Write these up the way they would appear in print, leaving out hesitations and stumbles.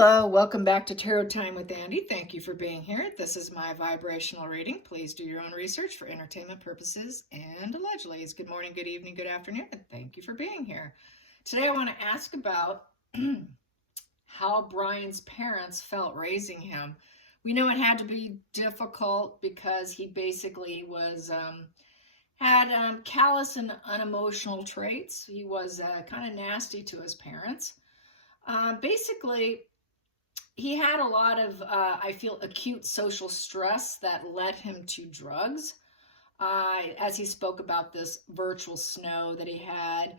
Hello, welcome back to Tarot Time with Andy. Thank you for being here. This is my vibrational reading. Please do your own research for entertainment purposes and allegedly. Good morning, good evening, good afternoon, and thank you for being here. Today I want to ask about how Bryan's parents felt raising him. We know it had to be difficult because he basically was had callous and unemotional traits. He was kind of nasty to his parents. Basically, he had a lot of, I feel, acute social stress that led him to drugs. As he spoke about this virtual snow that he had.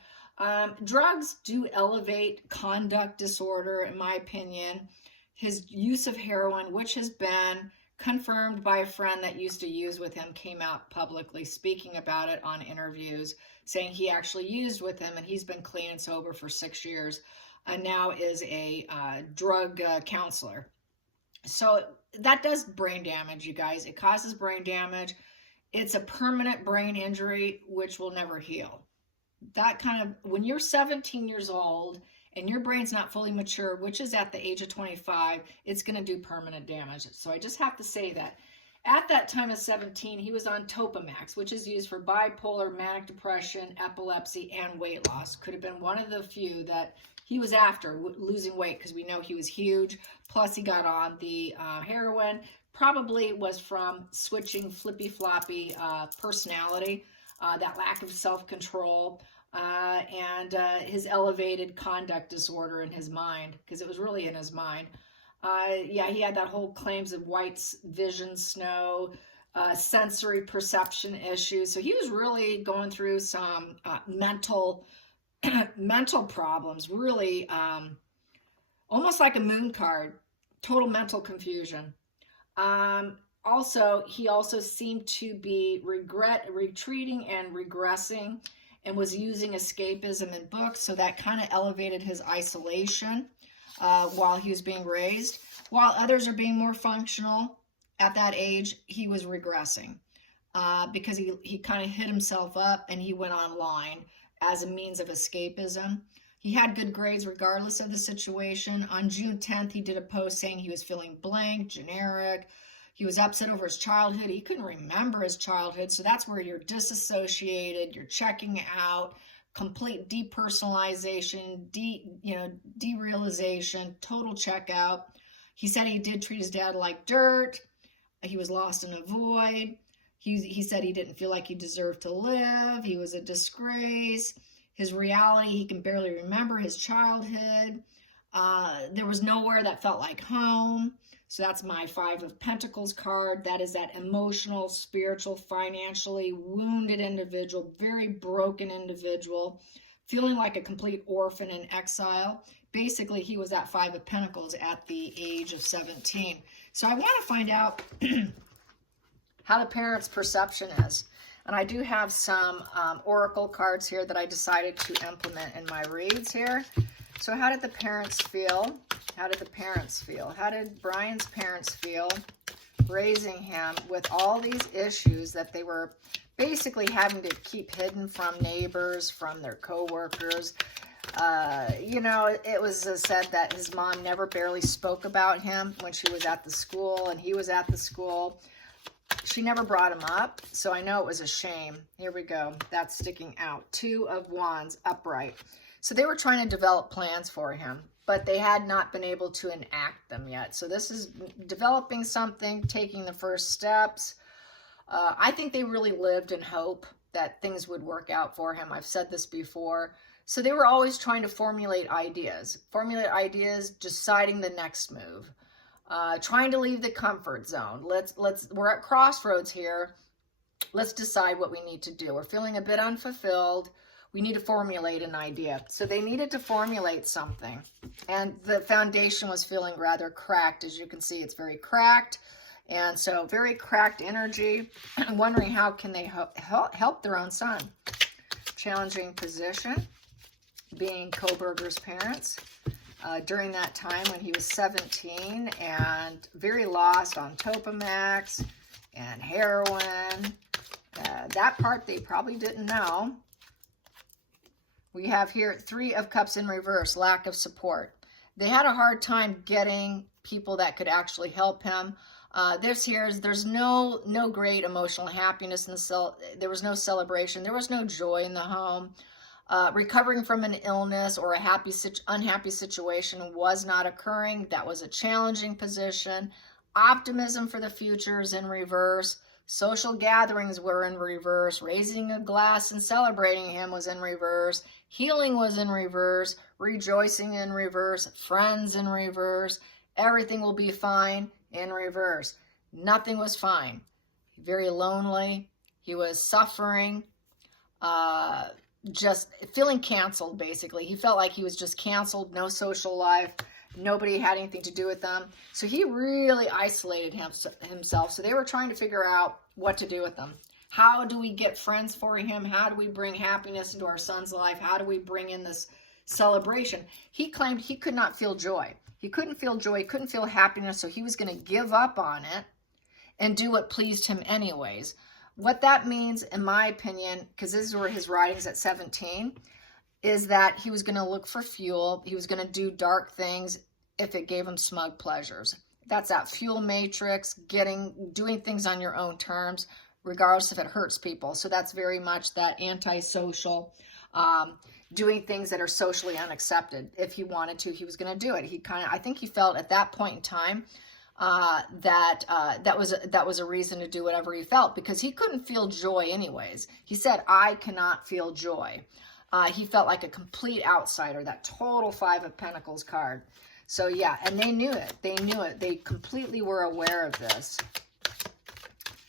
Drugs do elevate conduct disorder, in my opinion. His use of heroin, which has been confirmed by a friend that used to use with him, came out publicly speaking about it on interviews, saying he actually used with him, and he's been clean and sober for 6 years. And now is a drug counselor. So that does brain damage, you guys. It causes brain damage. It's a permanent brain injury, which will never heal. That kind of, when you're 17 years old and your brain's not fully mature, which is at the age of 25, it's going to do permanent damage. So I just have to say that. At that time of 17, he was on Topamax, which is used for bipolar, manic depression, epilepsy, and weight loss. Could have been one of the few that he was after, losing weight, because we know he was huge. Plus, he got on the heroin. Probably was from switching flippy-floppy personality, that lack of self-control, and his elevated conduct disorder in his mind, because it was really in his mind. Yeah, he had that whole claims of white vision, snow, sensory perception issues. So he was really going through some mental problems, really almost like a moon card, total mental confusion. He also seemed to be retreating and regressing and was using escapism in books. So that kind of elevated his isolation while he was being raised. While others are being more functional at that age, he was regressing because he kind of hit himself up and he went online as a means of escapism. He had good grades regardless of the situation. On June 10th, he did a post saying he was feeling blank, generic. He was upset over his childhood. He couldn't remember his childhood. So that's where you're disassociated, you're checking out, complete depersonalization, derealization, total checkout. He said he did treat his dad like dirt. He was lost in a void. He said he didn't feel like he deserved to live. He was a disgrace. His reality, he can barely remember his childhood. There was nowhere that felt like home. So that's my 5 of Pentacles card. That is that emotional, spiritual, financially wounded individual, very broken individual, feeling like a complete orphan in exile. Basically, he was that 5 of Pentacles at the age of 17. So I want to find out how the parents' perception is. And I do have some oracle cards here that I decided to implement in my reads here. So how did the parents feel? How did the parents feel? How did Bryan's parents feel raising him with all these issues that they were basically having to keep hidden from neighbors, from their co-workers? It was said that his mom never barely spoke about him when she was at the school and he was at the school. She never brought him up, so I know it was a shame. Here we go. That's sticking out. 2 of Wands, upright. So they were trying to develop plans for him, but they had not been able to enact them yet. So this is developing something, taking the first steps. I think they really lived in hope that things would work out for him. I've said this before. So they were always trying to formulate ideas, deciding the next move. Trying to leave the comfort zone. We're at crossroads here. Let's decide what we need to do. We're feeling a bit unfulfilled. We need to formulate an idea. So they needed to formulate something. And the foundation was feeling rather cracked. As you can see, it's very cracked. And so very cracked energy. I'm wondering how can they help their own son. Challenging position. Being Koberger's parents. During that time when he was 17 and very lost on Topamax and heroin. That part they probably didn't know. We have here 3 of Cups in reverse, lack of support. They had a hard time getting people that could actually help him. There's no great emotional happiness in there was no celebration. There was no joy in the home. Recovering from an illness or a unhappy situation was not occurring. That was a challenging position. Optimism for the future is in reverse. Social gatherings were in reverse. Raising a glass and celebrating him was in reverse. Healing was in reverse. Rejoicing in reverse. Friends in reverse. Everything will be fine in reverse. Nothing was fine. Very lonely. He was suffering. Just feeling canceled, basically. He felt like he was just canceled. No social life. Nobody had anything to do with them. So he really isolated himself. So they were trying to figure out what to do with him. How do we get friends for him? How do we bring happiness into our son's life? How do we bring in this celebration? He claimed he could not feel joy. He couldn't feel joy. He couldn't feel happiness. So he was going to give up on it and do what pleased him anyways. What that means, in my opinion, because these were his writings at 17, is that he was going to look for fuel. He was going to do dark things if it gave him smug pleasures. That's that fuel matrix, doing things on your own terms, regardless if it hurts people. So that's very much that antisocial, doing things that are socially unaccepted. If he wanted to, he was going to do it. I think he felt at that point in time that was a reason to do whatever he felt, because he couldn't feel joy anyways. He said, I cannot feel joy. He felt like a complete outsider, that total 5 of Pentacles card. So yeah, and they knew it. They knew it. They completely were aware of this.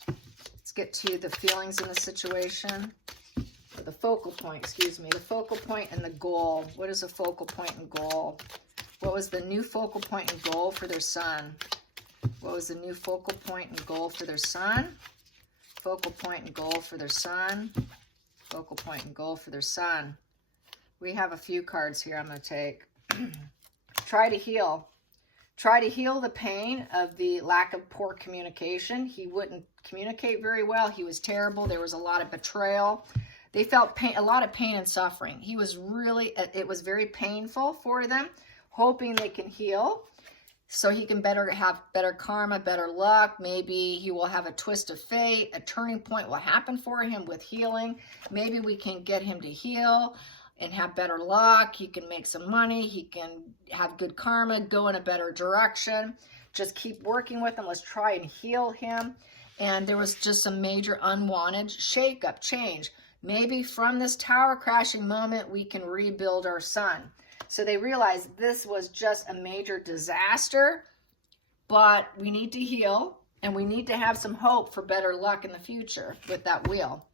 Let's get to the feelings in the situation. Or the focal point, excuse me. The focal point and the goal. What is a focal point and goal? What was the new focal point and goal for their son? What was the new focal point and goal for their son? Focal point and goal for their son. Focal point and goal for their son. We have a few cards here I'm going to take. Try to heal. Try to heal the pain of the lack of poor communication. He wouldn't communicate very well. He was terrible. There was a lot of betrayal. They felt pain, a lot of pain and suffering. It was very painful for them, hoping they can heal so he can have better karma, better luck. Maybe he will have a twist of fate. A turning point will happen for him with healing. Maybe we can get him to heal and have better luck. He can make some money. He can have good karma, go in a better direction. Just keep working with him. Let's try and heal him. And there was just some major unwanted shakeup, change. Maybe from this tower crashing moment, we can rebuild our son. So they realized this was just a major disaster, but we need to heal, and we need to have some hope for better luck in the future with that wheel.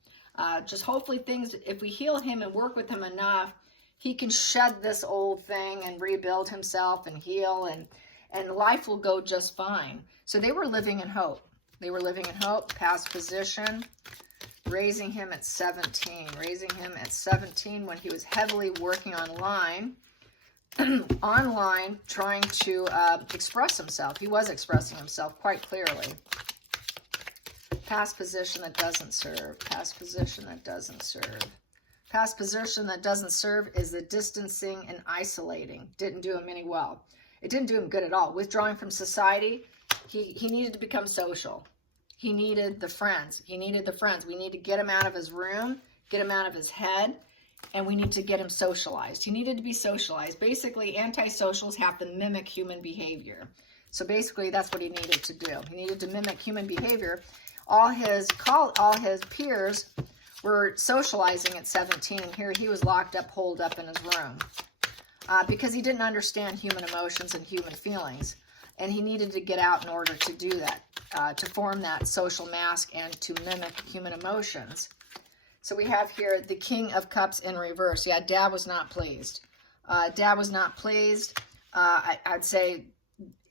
Just hopefully if we heal him and work with him enough, he can shed this old thing and rebuild himself and heal, and life will go just fine. So they were living in hope. They were living in hope. Past position, raising him at 17. Raising him at 17 when he was heavily working online, trying to express himself. He was expressing himself quite clearly. Past position that doesn't serve. Past position that doesn't serve. Past position that doesn't serve is the distancing and isolating. Didn't do him any well. It didn't do him good at all. Withdrawing from society, he needed to become social. He needed the friends. He needed the friends. We need to get him out of his room, get him out of his head, and we need to get him socialized. He needed to be socialized. Basically, antisocials have to mimic human behavior. So basically, that's what he needed to do. He needed to mimic human behavior. All his peers were socializing at 17, and here he was locked up, holed up in his room because he didn't understand human emotions and human feelings, and he needed to get out in order to do that, to form that social mask and to mimic human emotions. So we have here the King of Cups in reverse. Yeah, Dad was not pleased. Dad was not pleased. I'd say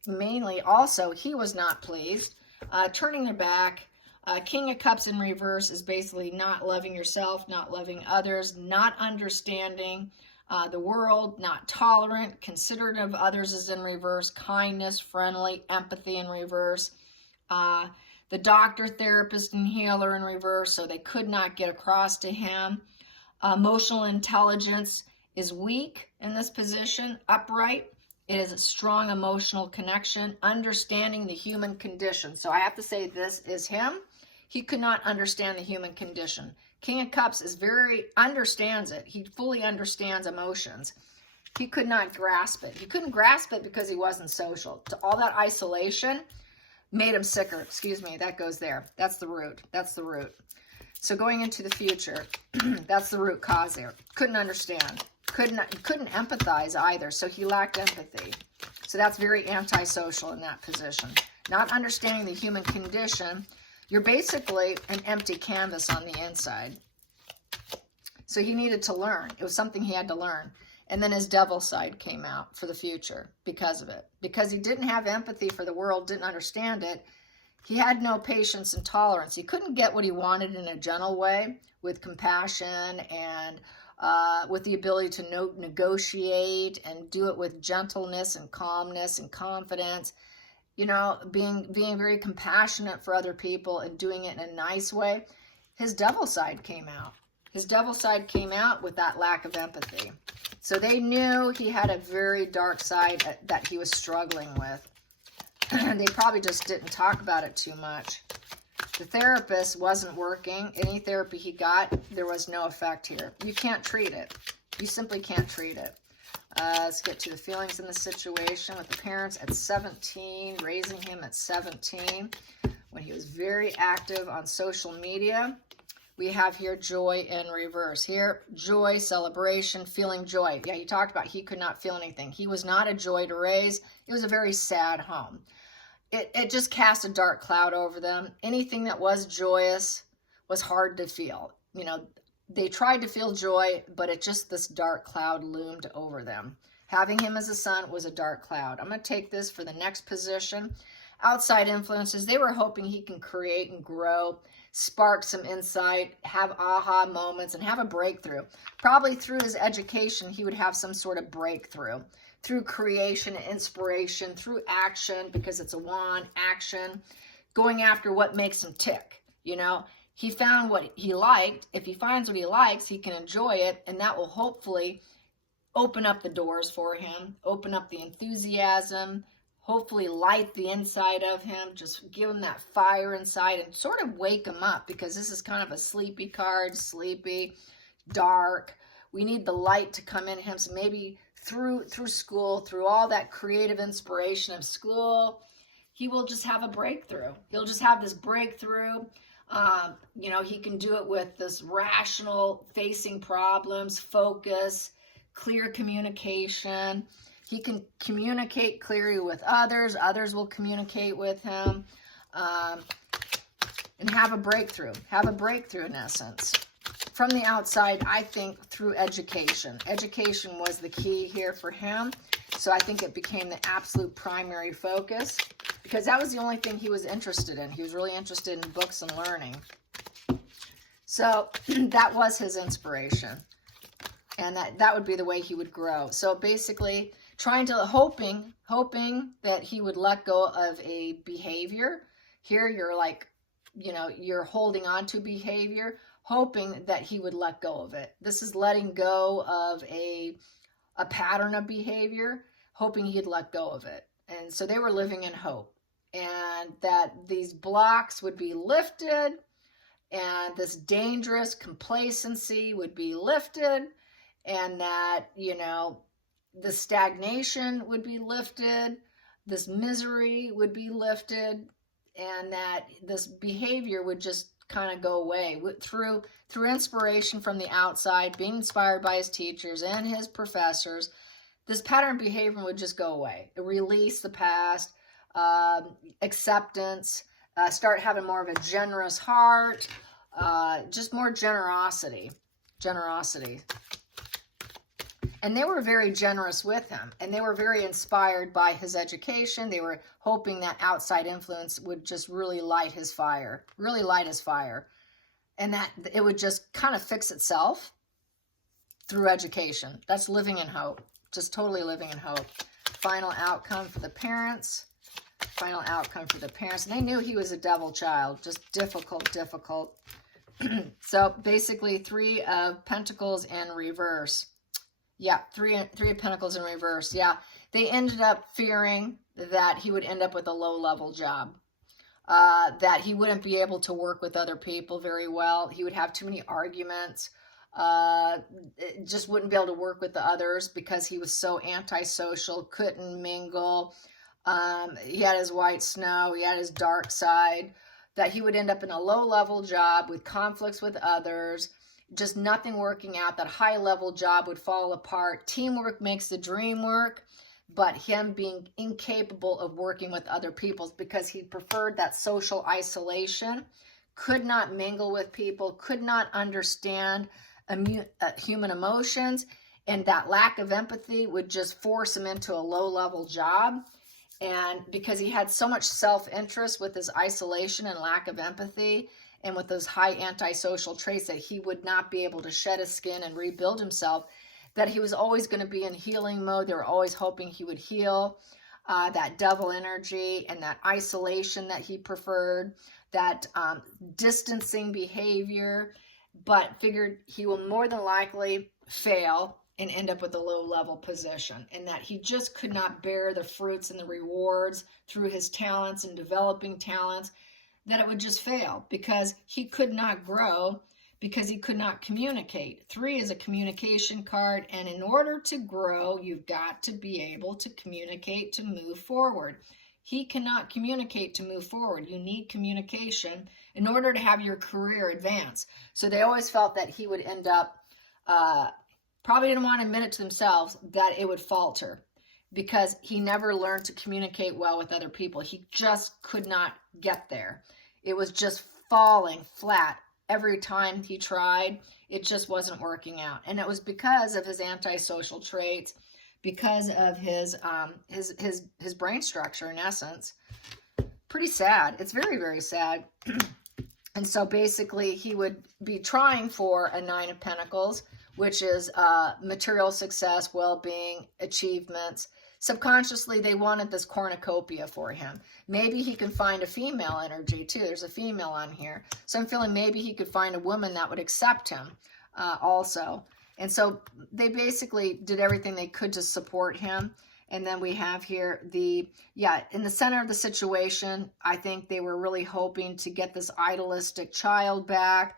mainly also he was not pleased. Turning their back. King of Cups in reverse is basically not loving yourself, not loving others, not understanding the world, not tolerant, considerate of others is in reverse, kindness, friendly, empathy in reverse. The doctor, therapist, and healer in reverse, so they could not get across to him. Emotional intelligence is weak in this position, upright. It is a strong emotional connection, understanding the human condition. So I have to say this is him. He could not understand the human condition. King of Cups understands it. He fully understands emotions. He could not grasp it. He couldn't grasp it because he wasn't social. All that isolation made him sicker. Excuse me, that goes there. That's the root. That's the root. So going into the future, that's the root cause there. Couldn't understand. Couldn't empathize either, so he lacked empathy. So that's very antisocial in that position. Not understanding the human condition, you're basically an empty canvas on the inside. So he needed to learn. It was something he had to learn. And then his devil side came out for the future because of it. Because he didn't have empathy for the world, didn't understand it, he had no patience and tolerance. He couldn't get what he wanted in a gentle way with compassion and with the ability to negotiate and do it with gentleness and calmness and confidence. You know, being very compassionate for other people and doing it in a nice way. His devil side came out. His devil side came out with that lack of empathy. So they knew he had a very dark side that he was struggling with. They probably just didn't talk about it too much. The therapist wasn't working. Any therapy he got, there was no effect here. You can't treat it. You simply can't treat it. Let's get to the feelings in the situation with the parents at 17, raising him at 17, when he was very active on social media. We have here joy in reverse. Here, joy, celebration, feeling joy. Yeah, he talked about he could not feel anything. He was not a joy to raise. It was a very sad home. It just cast a dark cloud over them. Anything that was joyous was hard to feel. You know, they tried to feel joy, but this dark cloud loomed over them. Having him as a son was a dark cloud. I'm going to take this for the next position. Outside influences, they were hoping he can create and grow, spark some insight, have aha moments, and have a breakthrough. Probably through his education, he would have some sort of breakthrough. Through creation, inspiration, through action, because it's a wand, action, going after what makes him tick. You know, he found what he liked. If he finds what he likes, he can enjoy it, and that will hopefully open up the doors for him, open up the enthusiasm, hopefully light the inside of him, just give him that fire inside and sort of wake him up, because this is kind of a sleepy card, sleepy, dark. We need the light to come in him, so maybe through school, through all that creative inspiration of school, he will just have a breakthrough. He'll just have this breakthrough. You know, he can do it with this rational facing problems, focus, clear communication. He can communicate clearly with others. Others will communicate with him, and have a breakthrough. Have a breakthrough in essence. From the outside, I think through education. Education was the key here for him. So I think it became the absolute primary focus, because that was the only thing he was interested in. He was really interested in books and learning. So that was his inspiration. And that would be the way he would grow. So basically hoping that he would let go of a behavior. Here you're like, you know, you're holding on to behavior, hoping that he would let go of it. This is letting go of a pattern of behavior, hoping he'd let go of it. And so they were living in hope, and that these blocks would be lifted, and this dangerous complacency would be lifted, and that, you know, the stagnation would be lifted, this misery would be lifted, and that this behavior would just kind of go away through inspiration from the outside, being inspired by his teachers and his professors. This pattern behavior would just go away. Release the past, acceptance, start having more of a generous heart, just more generosity. And they were very generous with him, and they were very inspired by his education. They were hoping that outside influence would just really light his fire, and that it would just kind of fix itself through education. That's living in hope, just totally living in hope. Final outcome for the parents. And they knew he was a devil child, just difficult. So basically 3 of Pentacles in reverse. Yeah, three of Pentacles in reverse. Yeah, they ended up fearing that he would end up with a low-level job, that he wouldn't be able to work with other people very well. He would have too many arguments, just wouldn't be able to work with the others because he was so antisocial, couldn't mingle. He had his white snow, he had his dark side, that he would end up in a low-level job with conflicts with others, just nothing working out. That high-level job would fall apart. Teamwork makes the dream work, but him being incapable of working with other people because he preferred that social isolation, could not mingle with people, could not understand human emotions, and that lack of empathy would just force him into a low-level job. And because he had so much self-interest with his isolation and lack of empathy, and with those high antisocial traits, that he would not be able to shed his skin and rebuild himself, that he was always going to be in healing mode. They were always hoping he would heal, that devil energy and that isolation that he preferred, that distancing behavior, but figured he will more than likely fail and end up with a low-level position, and that he just could not bear the fruits and the rewards through his talents and developing talents, that it would just fail because he could not grow, because he could not communicate. 3 is a communication card, and in order to grow, you've got to be able to communicate to move forward. He cannot communicate to move forward. You need communication in order to have your career advance. So they always felt that he would end up, probably didn't want to admit it to themselves, that it would falter because he never learned to communicate well with other people. He just could not get there. It was just falling flat every time he tried. It just wasn't working out. And it was because of his antisocial traits, because of his brain structure, in essence. Pretty sad. It's very, very sad. And so basically he would be trying for a 9 of Pentacles, which is material success, well-being, achievements. Subconsciously, they wanted this cornucopia for him. Maybe he can find a female energy too. There's a female on here. So I'm feeling maybe he could find a woman that would accept him also. And so they basically did everything they could to support him. And then we have here in the center of the situation, I think they were really hoping to get this idealistic child back,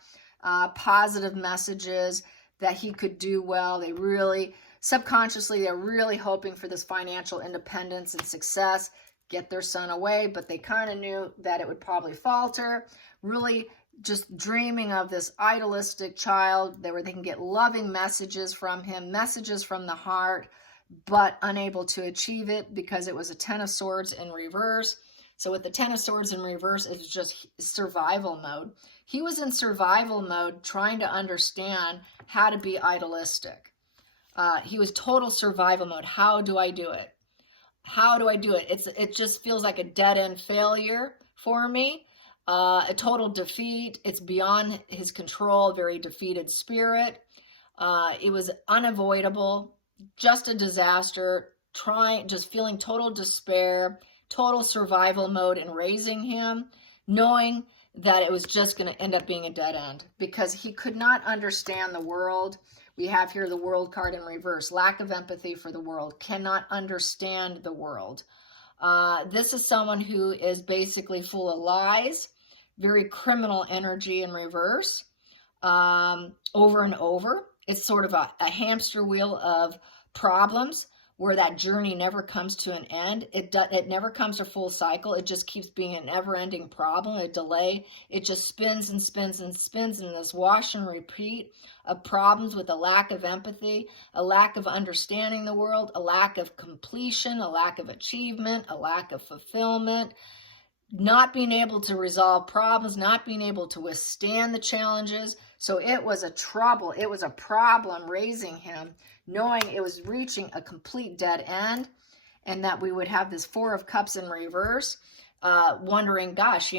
positive messages that he could do well. They really, subconsciously, they're really hoping for this financial independence and success, get their son away, but they kind of knew that it would probably falter. Really just dreaming of this idealistic child where they can get loving messages from him, messages from the heart, but unable to achieve it because it was a 10 of Swords in reverse. So with the 10 of Swords in reverse, it's just survival mode. He was in survival mode trying to understand how to be idealistic. He was total survival mode. How do I do it? How do I do it? It just feels like a dead-end failure for me. A total defeat. It's beyond his control, very defeated spirit. It was unavoidable, just a disaster, just feeling total despair, total survival mode in raising him, knowing that it was just going to end up being a dead end because he could not understand the world. We have here the World card in reverse. Lack of empathy for the world. Cannot understand the world. This is someone who is basically full of lies. Very criminal energy in reverse. Over and over. It's sort of a hamster wheel of problems where that journey never comes to an end. It never comes to full cycle. It just keeps being a never-ending problem, a delay. It just spins and spins and spins in this wash and repeat of problems with a lack of empathy, a lack of understanding the world, a lack of completion, a lack of achievement, a lack of fulfillment, not being able to resolve problems, not being able to withstand the challenges. So it was a trouble. It was a problem raising him, knowing it was reaching a complete dead end, and that we would have this 4 of Cups in reverse, wondering, gosh,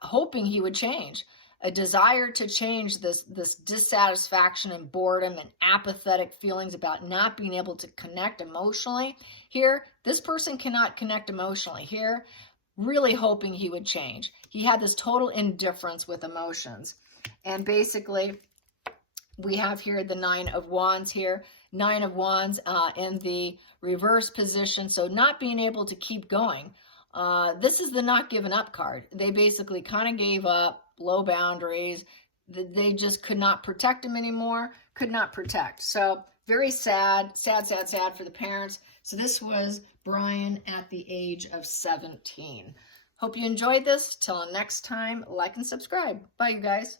hoping he would change. A desire to change, this dissatisfaction and boredom and apathetic feelings about not being able to connect emotionally. Here, this person cannot connect emotionally. Here, really hoping he would change. He had this total indifference with emotions. And basically, we have here the 9 of Wands here. Nine of Wands in the reverse position, so not being able to keep going. This is the not giving up card. They basically kind of gave up, low boundaries. They just could not protect him anymore, could not protect. So very sad, sad, sad, sad for the parents. So this was Bryan at the age of 17. Hope you enjoyed this. Till next time, like and subscribe. Bye, you guys.